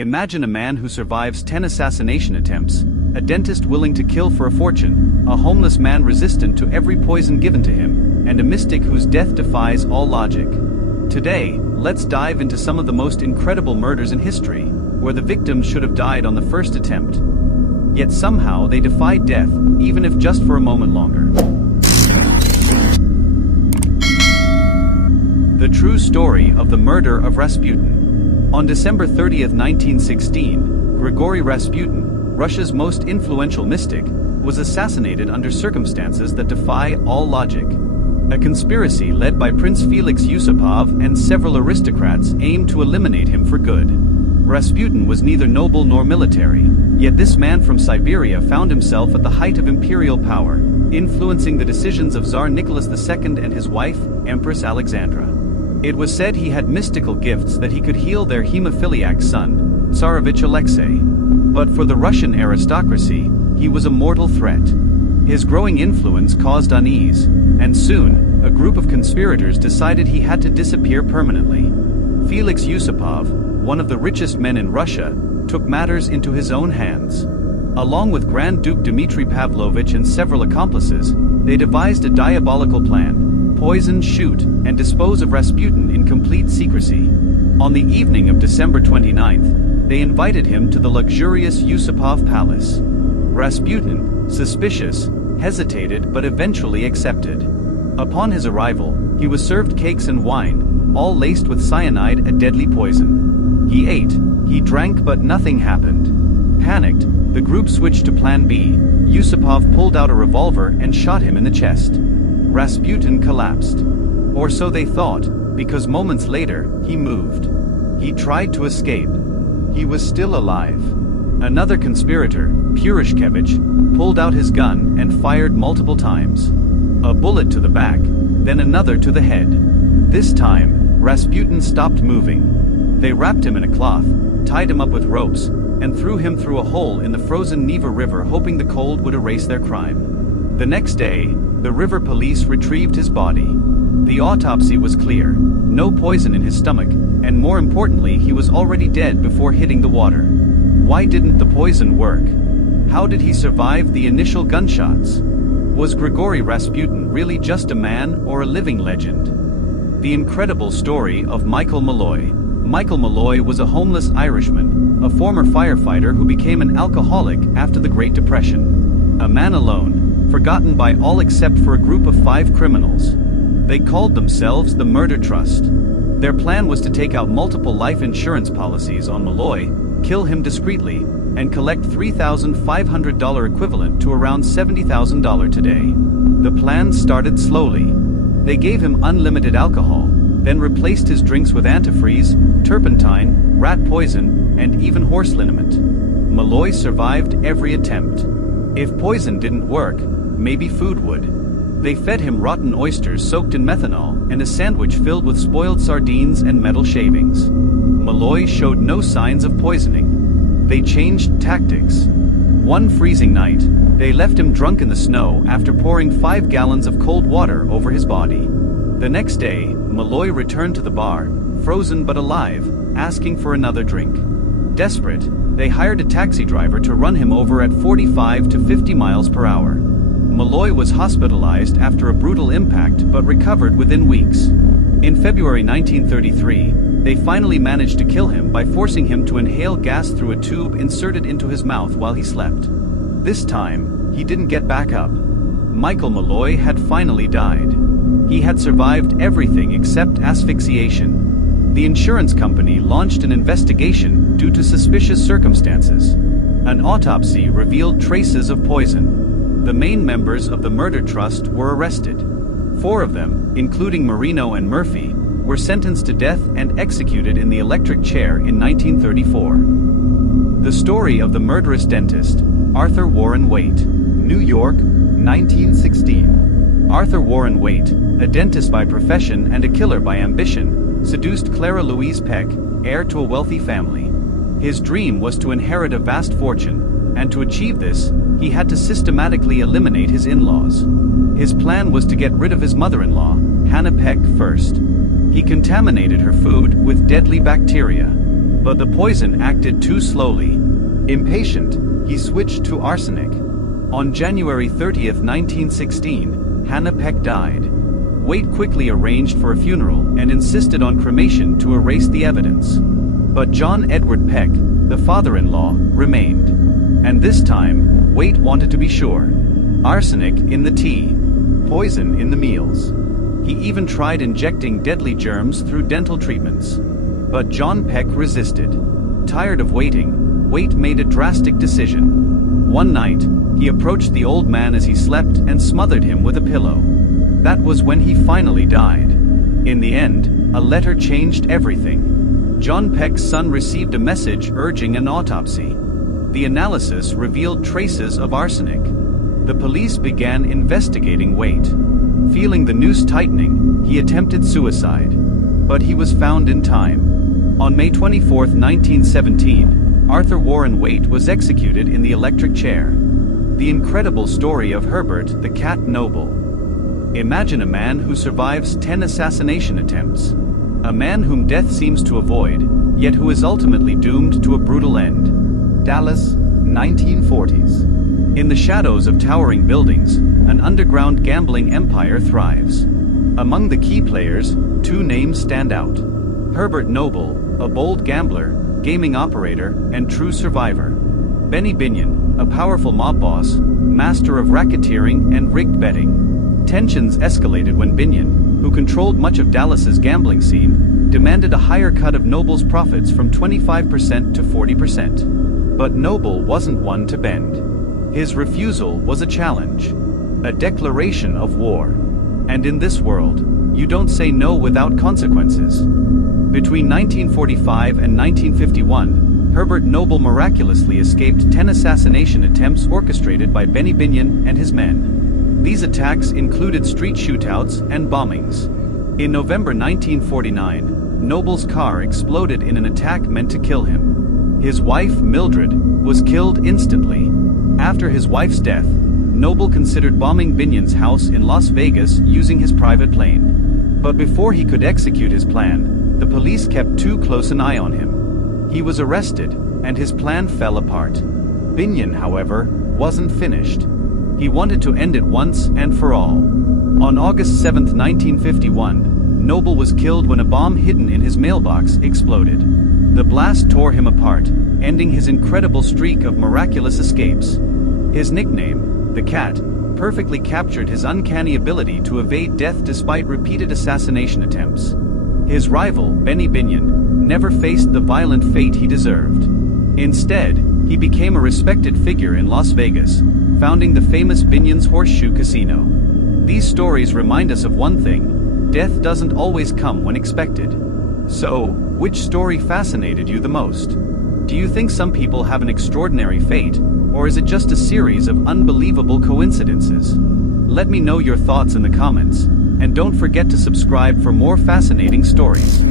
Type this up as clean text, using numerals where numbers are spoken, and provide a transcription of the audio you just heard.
Imagine a man who survives 10 assassination attempts, a dentist willing to kill for a fortune, a homeless man resistant to every poison given to him, and a mystic whose death defies all logic. Today, let's dive into some of the most incredible murders in history, where the victims should have died on the first attempt. Yet somehow they defied death, even if just for a moment longer. The true story of the murder of Rasputin. On December 30, 1916, Grigory Rasputin, Russia's most influential mystic, was assassinated under circumstances that defy all logic. A conspiracy led by Prince Felix Yusupov and several aristocrats aimed to eliminate him for good. Rasputin was neither noble nor military, yet this man from Siberia found himself at the height of imperial power, influencing the decisions of Tsar Nicholas II and his wife, Empress Alexandra. It was said he had mystical gifts that he could heal their hemophiliac son, Tsarevich Alexei. But for the Russian aristocracy, he was a mortal threat. His growing influence caused unease, and soon, a group of conspirators decided he had to disappear permanently. Felix Yusupov, one of the richest men in Russia, took matters into his own hands. Along with Grand Duke Dmitry Pavlovich and several accomplices, they devised a diabolical plan: poison, shoot, and dispose of Rasputin in complete secrecy. On the evening of December 29th, they invited him to the luxurious Yusupov Palace. Rasputin, suspicious, hesitated but eventually accepted. Upon his arrival, he was served cakes and wine, all laced with cyanide, a deadly poison. He ate, he drank, but nothing happened. Panicked, the group switched to Plan B. Yusupov pulled out a revolver and shot him in the chest. Rasputin collapsed. Or so they thought, because moments later, he moved. He tried to escape. He was still alive. Another conspirator, Purishkevich, pulled out his gun and fired multiple times. A bullet to the back, then another to the head. This time, Rasputin stopped moving. They wrapped him in a cloth, tied him up with ropes, and threw him through a hole in the frozen Neva River, hoping the cold would erase their crime. The next day, the river police retrieved his body. The autopsy was clear: no poison in his stomach, and more importantly, he was already dead before hitting the water. Why didn't the poison work? How did he survive the initial gunshots? Was Grigory Rasputin really just a man or a living legend? The incredible story of Michael Malloy. Michael Malloy was a homeless Irishman, a former firefighter who became an alcoholic after the Great Depression. A man alone, forgotten by all except for a group of 5 criminals. They called themselves the Murder Trust. Their plan was to take out multiple life insurance policies on Malloy, kill him discreetly, and collect $3,500 equivalent to around $70,000 today. The plan started slowly. They gave him unlimited alcohol, then replaced his drinks with antifreeze, turpentine, rat poison, and even horse liniment. Malloy survived every attempt. If poison didn't work, maybe food would. They fed him rotten oysters soaked in methanol and a sandwich filled with spoiled sardines and metal shavings. Malloy showed no signs of poisoning. They changed tactics. One freezing night, they left him drunk in the snow after pouring 5 gallons of cold water over his body. The next day, Malloy returned to the bar, frozen but alive, asking for another drink. Desperate, they hired a taxi driver to run him over at 45 to 50 miles per hour. Malloy was hospitalized after a brutal impact but recovered within weeks. In February 1933, they finally managed to kill him by forcing him to inhale gas through a tube inserted into his mouth while he slept. This time, he didn't get back up. Michael Malloy had finally died. He had survived everything except asphyxiation. The insurance company launched an investigation due to suspicious circumstances. An autopsy revealed traces of poison. The main members of the Murder Trust were arrested. 4 of them, including Marino and Murphy, were sentenced to death and executed in the electric chair in 1934. The story of the murderous dentist, Arthur Warren Waite. New York, 1916. Arthur Warren Waite, a dentist by profession and a killer by ambition, seduced Clara Louise Peck, heir to a wealthy family. His dream was to inherit a vast fortune, and to achieve this, he had to systematically eliminate his in-laws. His plan was to get rid of his mother-in-law, Hannah Peck, first. He contaminated her food with deadly bacteria. But the poison acted too slowly. Impatient, he switched to arsenic. On January 30, 1916, Hannah Peck died. Waite quickly arranged for a funeral and insisted on cremation to erase the evidence. But John Edward Peck, the father-in-law, remained. And this time, Waite wanted to be sure. Arsenic in the tea. Poison in the meals. He even tried injecting deadly germs through dental treatments. But John Peck resisted. Tired of waiting, Waite made a drastic decision. One night, he approached the old man as he slept and smothered him with a pillow. That was when he finally died. In the end, a letter changed everything. John Peck's son received a message urging an autopsy. The analysis revealed traces of arsenic. The police began investigating Waite. Feeling the noose tightening, he attempted suicide. But he was found in time. On May 24, 1917, Arthur Warren Waite was executed in the electric chair. The incredible story of Herbert the Cat Noble. Imagine a man who survives 10 assassination attempts. A man whom death seems to avoid, yet who is ultimately doomed to a brutal end. Dallas, 1940s. In the shadows of towering buildings, an underground gambling empire thrives. Among the key players, two names stand out. Herbert Noble, a bold gambler, gaming operator, and true survivor. Benny Binion, a powerful mob boss, master of racketeering and rigged betting. Tensions escalated when Binion, who controlled much of Dallas's gambling scene, demanded a higher cut of Noble's profits from 25% to 40%. But Noble wasn't one to bend. His refusal was a challenge, a declaration of war. And in this world, you don't say no without consequences. Between 1945 and 1951, Herbert Noble miraculously escaped 10 assassination attempts orchestrated by Benny Binion and his men. These attacks included street shootouts and bombings. In November 1949, Noble's car exploded in an attack meant to kill him. His wife, Mildred, was killed instantly. After his wife's death, Noble considered bombing Binion's house in Las Vegas using his private plane. But before he could execute his plan, the police kept too close an eye on him. He was arrested, and his plan fell apart. Binion, however, wasn't finished. He wanted to end it once and for all. On August 7, 1951, Noble was killed when a bomb hidden in his mailbox exploded. The blast tore him apart, ending his incredible streak of miraculous escapes. His nickname, the Cat, perfectly captured his uncanny ability to evade death despite repeated assassination attempts. His rival, Benny Binion, never faced the violent fate he deserved. Instead, he became a respected figure in Las Vegas, founding the famous Binion's Horseshoe Casino. These stories remind us of one thing: death doesn't always come when expected. So, which story fascinated you the most? Do you think some people have an extraordinary fate, or is it just a series of unbelievable coincidences? Let me know your thoughts in the comments, and don't forget to subscribe for more fascinating stories.